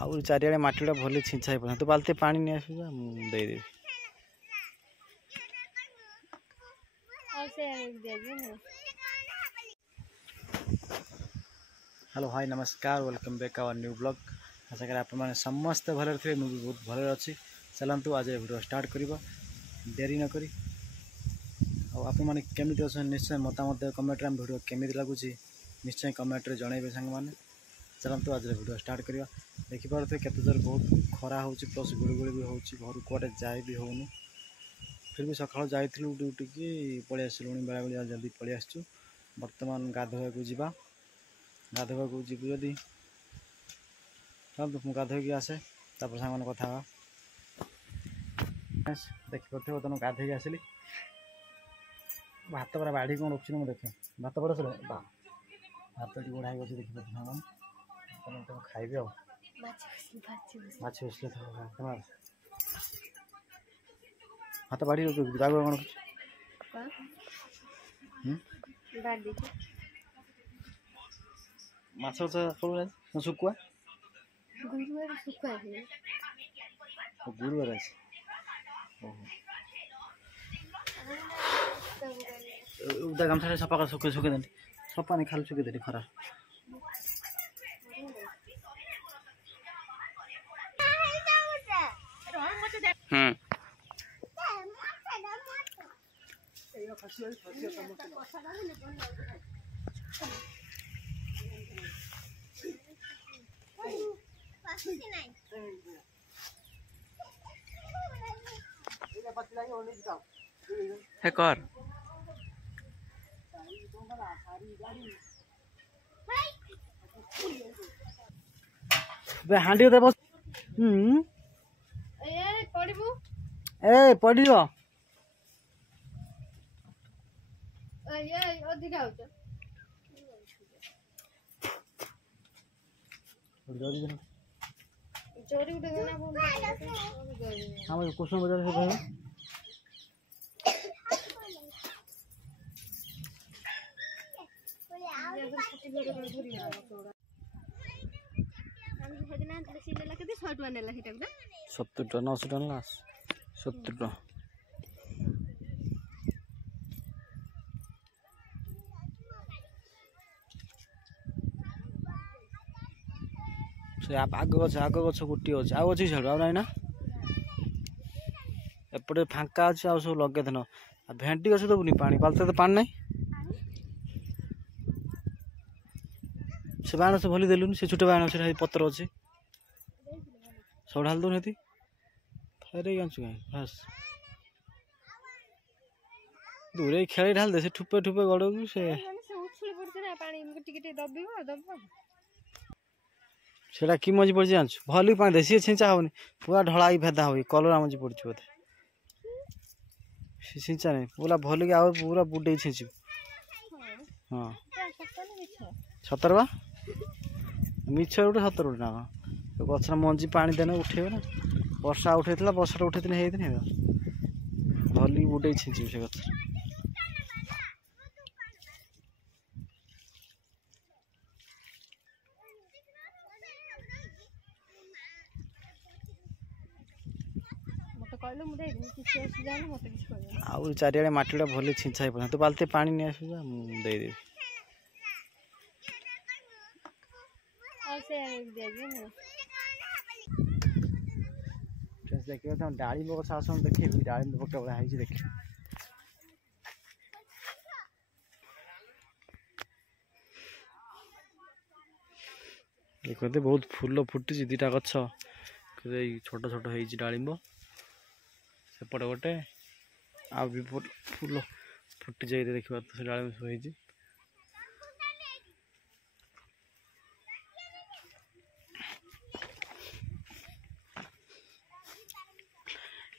आउ चारिआडे माटीटा भली छिंछाई पड़ा तू बाल्टी पानी नहीं आसुजा देदेवी हेलो हाय नमस्कार welcome back our new blog आशा करें आप समस्त भले थे मुझे बहुत भले अच्छी चलतु आज वीडियो स्टार्ट करवा देरी न करी आपने केमी अच्छा निश्चय मतामत कमेंट में वीडियो केमी लगुच निश्चय कमेंट रे जनइबे सांग मैंने चलतु आज वीडियो स्टार्ट करवा देखिपे केते जोर बहुत खरा हो प्लस गुड़गुड़ी भी हो घर कड़े जाए भी होनी फिर भी सका जाइलु ड्यूटी की पलि आसलु बेला बेला जल्दी पलि आसचु बर्तमान गाधोवा को जीवा गाधोवा को जीवु जदि गाधोकी आसे तापर सांग मैंने कथा देखिपे तुम गाधोकी आसली भात परा बाढ़ी कौन रखी मुझे देखे भात परा सर भात गोड़ा हो देखिए तुम खाइबे आ माछ बसले भात बाढ़ी जाग कौन माछ शुकुआ गुरुवार उदा गामछा सफा कर सुखे सुखे देनी सफा नहीं खाली सुखे देनी खरा है कर हांडी दे बस ए पड़ियो हाँ कुसुम बाजार से सत्तर टा 900 टा ना 70 टा आग गच गोटे अच्छे आउ अच्छी छाड़ ना एपटे फांका अच्छे आ सब लगे देन भेंटी गछ दबुनि पानी बाल्टी तो पानी ना से बाण से भली देलुनि से छोटे बाण से पत्र अच्छे सब ढाल दौन हेती फेरे आंचु बस दूरे खेल ढाल दे से ठुपे ठुपे गड़ से सेटा कि मजी पड़ी जानछु भली पानी देसी छिंचा होनी पूरा ढलाई भेदा हो कलरा मजी पड़ी बोधे छिंचा नहीं पूरा भली आ पूरा बुडे छिंचु हाँ सतर बा मिछ गोटे सतर गोटे ना गछर मंजी पानी देने उठे ना वर्षा उठे वर्षा उठे भली बुडे छिंचु से गछ आउ चारिआडे माटीटा भली छिंछाई पड़ा तू बाल्टी पानी नहीं आसुजा देदेवी देखिए डालिम गछ आसन देखे डालिम पक्का बड़ा है देखे देखते बहुत फूल फुटी दीटा गछ छोट छोट हो डालिम सेपटे गोटे आ भी फूल फुटी जाए देखा तो डालिम सब हो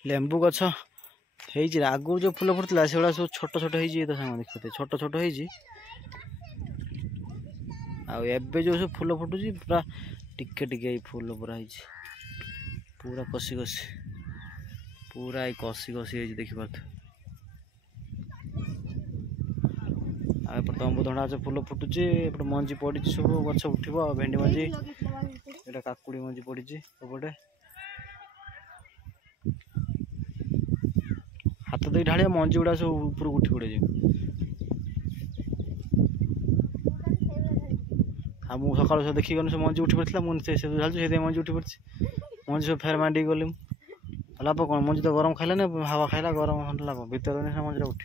लेंबू गछ आगु जो फूल फुटला से सब छोट छोट हो सांग देखते छोट छोट हो जो सब फूल फुटुची पूरा टिके टिके फूल पूरा पूरा कसी कसी पूरा कसी कसी देखी पार्थ एपटे तो अमृतभंडा गछ फुल फुटुची एपटे मंजी पड़ी सब गछ उठिबो भेंडी मंजी एटा काकुड़ी मंजी पड़ी एपटे हाथ दे ढाड़िया मंजी गुड़ा सब ऊपर उठी पड़े हाँ मुझे सकाल देखी गल मंजी उठी पड़ा मुझे ढालू मंजी उठी पड़ी मंजी सब फेर मांडी गली लाभ कौन मंजी तो गरम खाइला ना हवा खाइला गरम लाभ भर मंजी उठ